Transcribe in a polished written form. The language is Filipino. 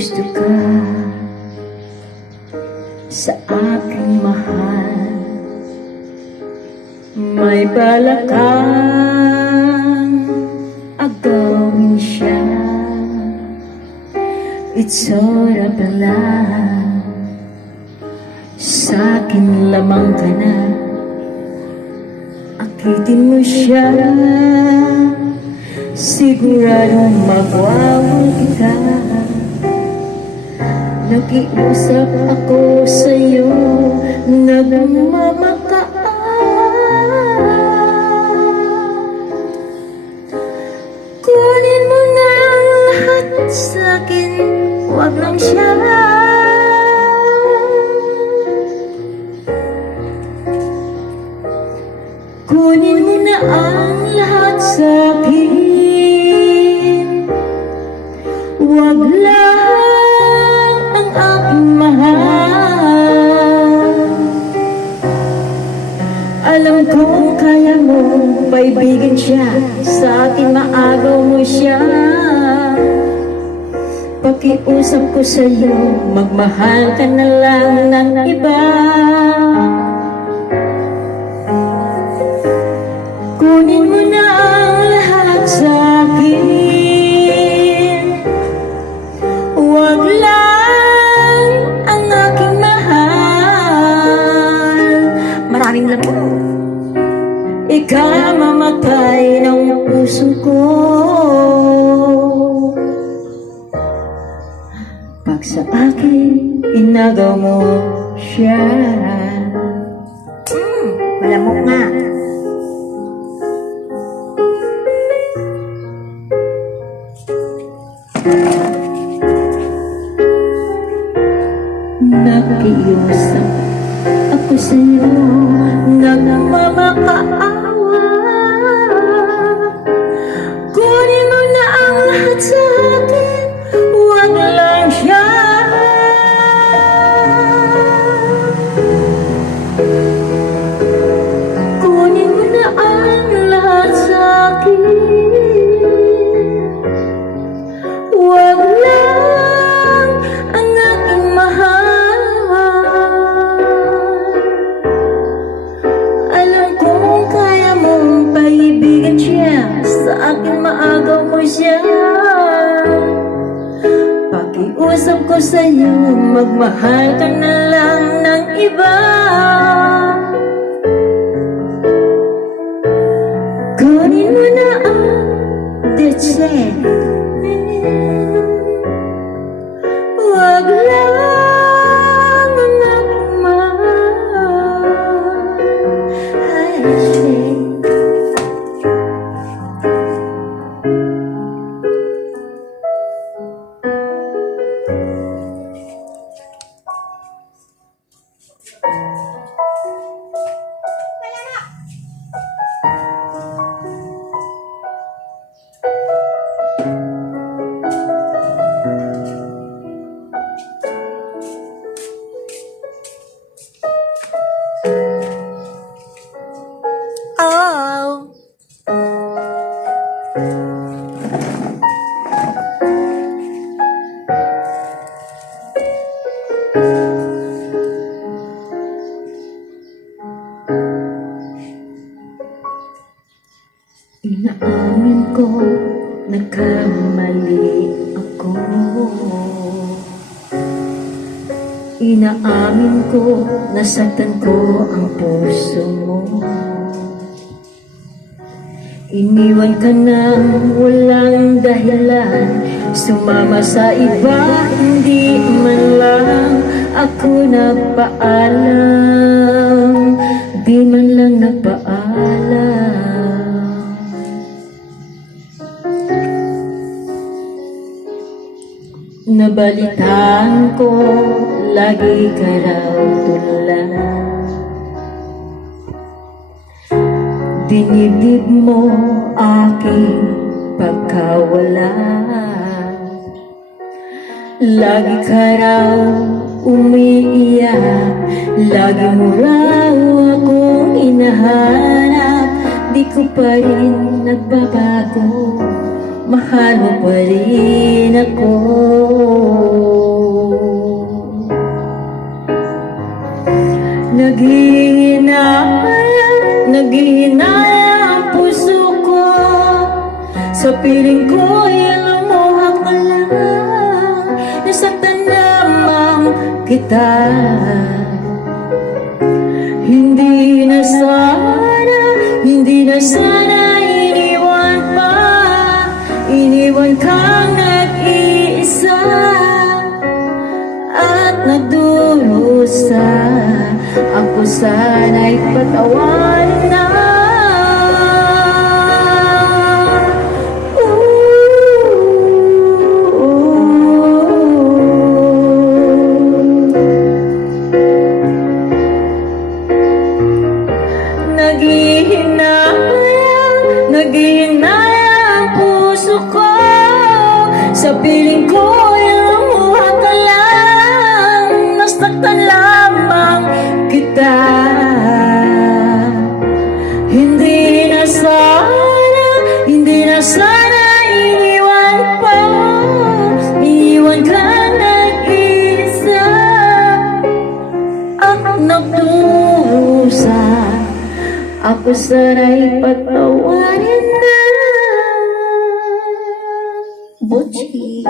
gusto ka sa aking mahal, may balak kang agawin siya. It's alright pala, sa'kin lamang ka na. Akitin mo siya, siguradong magwawal kita. Nakiusap ako sa'yo, nagmamakaan. Kunin mo na ang lahat sa'kin, huwag lang siya. Kunin mo na ang lahat sa'kin, huwag lang ang aking mahal. Alam kong kaya mo paibigin siya, sa akin maagaw mo siya. Pakiusap ko sa'yo, magmahal ka na lang ng iba. Kunin mo na ang lahat sa'kin, huwag lang ang aking mahal. Maraming lang po. Ikaw mamatay ng puso ko pag sa akin inagaw mo siya. Malamok nga. Nakiusap ako sa'yo, nagmamakaawa. Kunin mo na ang lahat sa'kin, huwag lang siya. Kunin mo na ang lahat sa'kin, huwag lang ang aking mahal. Alam kong kaya mong paibigan siya, sa akin maagaw mo siya. Pakiusap ko sa'yo, magmahal ka na lang ng iba. Kunin mo na ang desire, huwag lang ang aking mahal. Oh. Inaamin ko, nagkamali ako. Inaamin ko, nasaktan ko ang puso mo. Iniwan ka nang walang dahilan, sumama sa iba, hindi man lang ako nagpaalam. Di man lang nagpaalam. Nabalitaan ko, lagi ka raw tulad. Dinibdib mo aking pagkawala. Lagi ka raw umiiyak, lagi mo raw akong hinahanap. Di ko pa rin nagbabago, mahal mo pa rin ako. piling ko'y lumuha ka lang, nasaktan lamang kita. Hindi na sana iniwan kang nag-iisa at nagdurusa. Ako sana'y patawarin na. Naghihinayang puso ko, sa piling ko lumuha ka lang, nasaktan lamang kita. Hindi na sana iniwan ka nag-isa at nagdurusa. Ako sana'y patawarin na. Butchie.